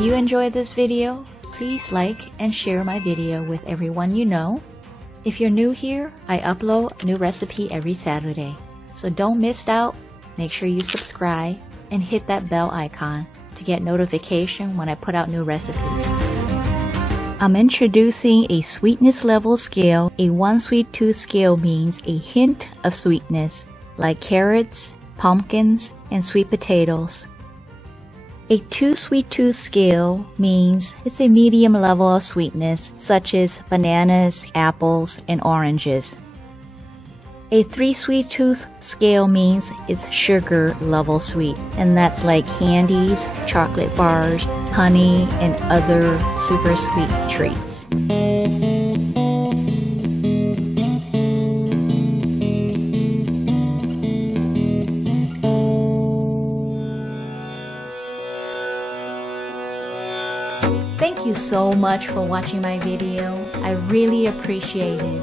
If you enjoyed this video, please like and share my video with everyone you know. If you're new here, I upload a new recipe every Saturday. So don't miss out. Make sure you subscribe and hit that bell icon to get notification when I put out new recipes. I'm introducing a sweetness level scale. A 1 sweet tooth scale means a hint of sweetness, like carrots, pumpkins, and sweet potatoes. A 2 sweet tooth scale means it's a medium level of sweetness, such as bananas, apples, and oranges. A 3 sweet tooth scale means it's sugar level sweet, and that's like candies, chocolate bars, honey, and other super sweet treats. Thank you so much for watching my video. I really appreciate it.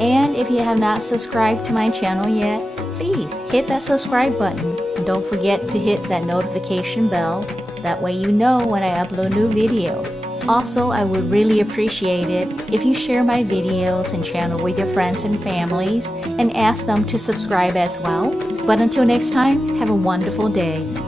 And if you have not subscribed to my channel yet, please hit that subscribe button. And don't forget to hit that notification bell. That way you know when I upload new videos. Also, I would really appreciate it if you share my videos and channel with your friends and families and ask them to subscribe as well. But until next time, have a wonderful day.